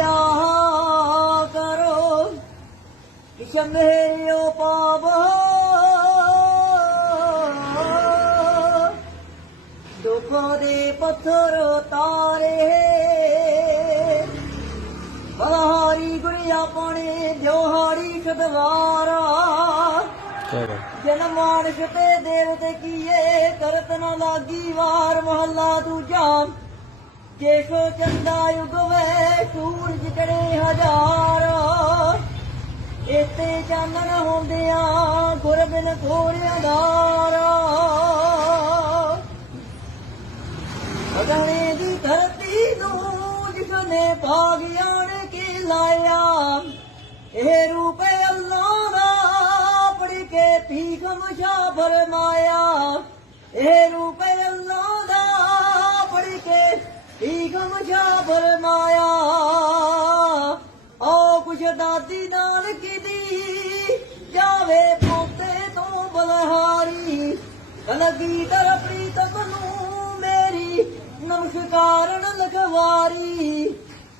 ਦਇਆ ਕਰੋ? ਕਿਛ ਮੇਰਿਓ ਪਾਪ ਦੁੱਖ ਦੇ ਪੱਥਰ ਤਾਰੇ ਬਲਹਾਰੀ ਗੁਰੀ ਆਪਣੇ ਦਿਹਾੜੀ ਸਦਵਾਰਾ ਜਨਮ ਮਾਨਸ ਤੇ ਦੇਵਤੇ ਕੀਏ ਕਰਤ ਨਾ ਲਾਗੀ ਵਾਰ ਮਹੱਲਾ ਦੂਜਾ। ਜੇਸੋ ਚੰਦਾ ਯੁਗ ਵੇ ਸੂਰਜ ਚੜੇ ਹਜ਼ਾਰ। ਇਤੇ ਚਾਨਣ ਹੁੰਦਿਆਂ ਗੁਰ ਬਿਨ ਕੋਰਿਆ ਅਗਣੇ ਦੀ ਧਰਤੀ ਨੂੰ ਜਿਸਨੇ ਭਾਗਿਆਣ ਕੀ ਲਾਇਆ, ਇਹ ਰੂਪ ਅੱਲਾ ਦਾ ਪੜ ਕੇ ਭੀਖਮ ਸ਼ਾ ਫਰਮਾਇਆ। ਇਹ ਰੂਪ ਭੀਖਮ ਸ਼ਾ ਫਰਮਾਇਆ ਆਓ ਕੁਛ ਦਾਦੀ ਨਾਨਕੀ ਦੀ, ਜਾਵੇ ਪੋਤੇ ਤੋਂ ਬਲਹਾਰੀ। ਕਲਗੀ ਦਰ ਪ੍ਰੀਤਮ ਨੂੰ ਮੇਰੀ ਨਮਸਕਾਰਨ ਲਖਵਾਰੀ।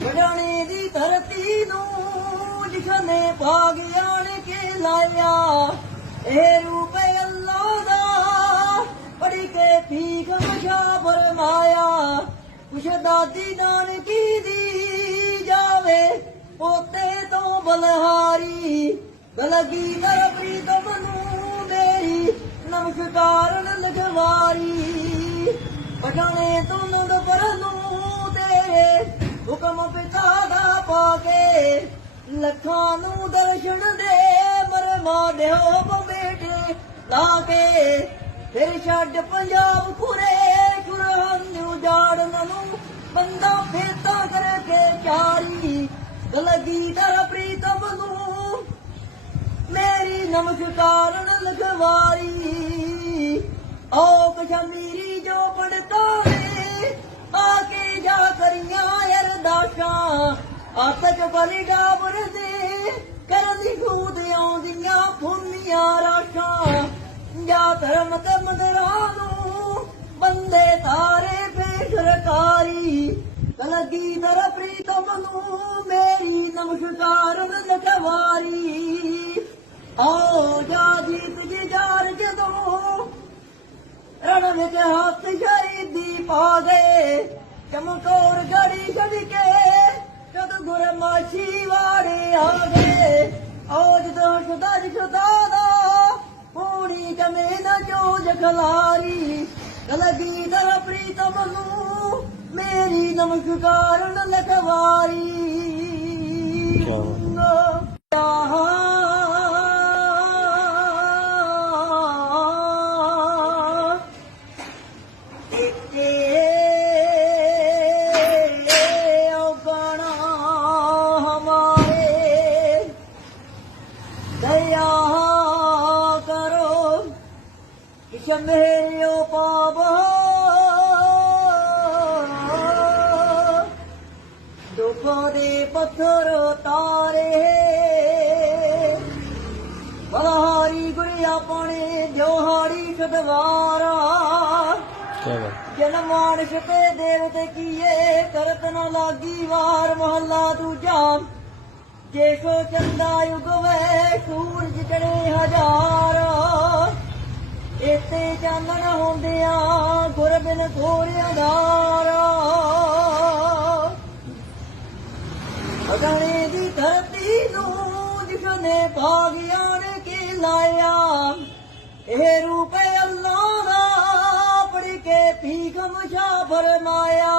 ਵਡਾਣੇ ਦੀ ਧਰਤੀ ਨੂੰ ਜਿਸਨੇ ਭਾਗਿਆਣ ਕੇ ਲਾਇਆ, ਇਹ ਰੂਪ ਅੱਲਾ ਦਾ ਪੜੀ ਕੇ ਭੀਖ ਮਸ਼ਾ ਫਰਮਾਇਆ ਕੁਛ ਦਾਦੀ ਨਾਨਕੀ ਦੀ ਜਾਵੇ, ਪੋਤੇ ਤੋਂ ਬਲਹਾਰੀ, ਬਲਗੀ ਦਰ ਪ੍ਰੀਤਮ ਨੂੰ ਮੇਰੀ ਨਮਸਕਾਰਨ ਲਗਵਾਰੀ ਪਟਾਣੇ ਤੋਂ ਨੰਦ ਪਰਨੂੰ ਤੇਰੇ, ਹੁਕਮ ਪਿਤਾ ਦਾ ਪਾ ਕੇ, ਲੱਖਾਂ ਨੂੰ ਦਰਸ਼ਨ ਦੇ ਮਰਮਾ ਦਿਓ ਬੇਟੇ ਲਾ ਕੇ, ਫਿਰ ਛੱਡ ਪੰਜਾਬ ਖੁਰੇ ਖੁਰਹਨ ਉਜਾੜਨ ਨੂੰ ਬੰਦਾ ਫੇਤਾ ਕਰਕੇ ਚਾਰੀ ਗਲਗੀ ਦਰ ਪ੍ਰੀਤਮ ਨੂੰ ਮੇਰੀ ਨਮਸਕਾਰਨ ਲਖਵਾਰੀ ਓ ਕਸ਼ਮੀਰੀ ਜੋ ਪੜਤਾਵੇ, ਆ ਕੇ ਜਾ ਕਰੀਆਂ ਅਰਦਾਸਾਂ। ਆਤਕ ਬਲਿਡਾ ਬਰਦੇ ਕਰਦੀ ਖੂਦ ਆਉਂਦੀਆਂ ਫੁੰਨੀਆਂ ਰਾਸ਼ਾਂ। ਜਾ ਧਰਮ ਤੇ ਮੰਦਰਾਂ ਨੂੰ ਕਲਗੀ ਦਰ ਪ੍ਰੀਤਮ ਨੂੰ, ਮੇਰੀ ਨਮਸਕਾਰਨ ਲਖਵਾਰੀ ਆਓ ਜਾ ਜੀਤ ਜੀ ਜਾਰ ਜਦੋਂ ਰਣ ਵਿੱਚ ਹੱਥ ਸ਼ਹੀਦੀ ਪਾ ਗਏ ਚਮਕੌਰ ਗੜੀ ਛੱਡ ਕੇ ਜਦ ਗੁਰਮਾਸ਼ੀ ਵਾੜੇ ਆ ਗਏ। ਆਓ ਜਦੋਂ ਸੁਦਾ ਸੁਦਾ ਦਾ, ਪੂਰੀ ਕਮੇ ਨਾ ਜੋ ਜਖਲਾਰੀ ਲਗੀ ਦਰ ਪ੍ਰੀਤਮ ਨੂੰ ਮੇਰੀ ਨਮਸਕਾਰਨ ਲਖਵਾਰੀ ਕਿਆ ਬਾਤ। दया करो मेरे पाप ਦੇ ਪੱਥਰ ਤਾਰੇ। ਬਲਹਾਰੀ ਗੁੜੀਆ ਪਾਣੀ ਦਿਉਹਾਰੀ ਖਦਵਾਰਾ ਕਿਆ ਬਾਤ। ਜਨ ਮਾਨਸ ਤੇ ਦੇਵ ਤੇ ਕੀਏ ਕਰਤ ਨ ਲਾਗੀ ਵਾਰ ਮਹੱਲਾ ਦੂਜਾ। ਜੇਸੋ ਚੰਦਾ ਯੁਗ ਵੇ ਸੂਰਜ ਚੜੇ ਹਜ਼ਾਰ। ਇਤੇ ਚਾਨਣ ਹੁੰਦਿਆਂ ਗੁਰ ਬਿਨ ਕੋਰਿਆ ਦਾਰਾ ਅਗਣੇ ਦੀ ਧਰਤੀ ਨੂੰ ਜਿਸਨੇ ਭਾਗਿਆਣ ਕੀ ਲਾਇਆ, ਇਹ ਰੂਪ ਅੱਲਾ ਦਾ ਪੜ ਕੇ ਭੀਖਮ ਸ਼ਾ ਫਰਮਾਇਆ।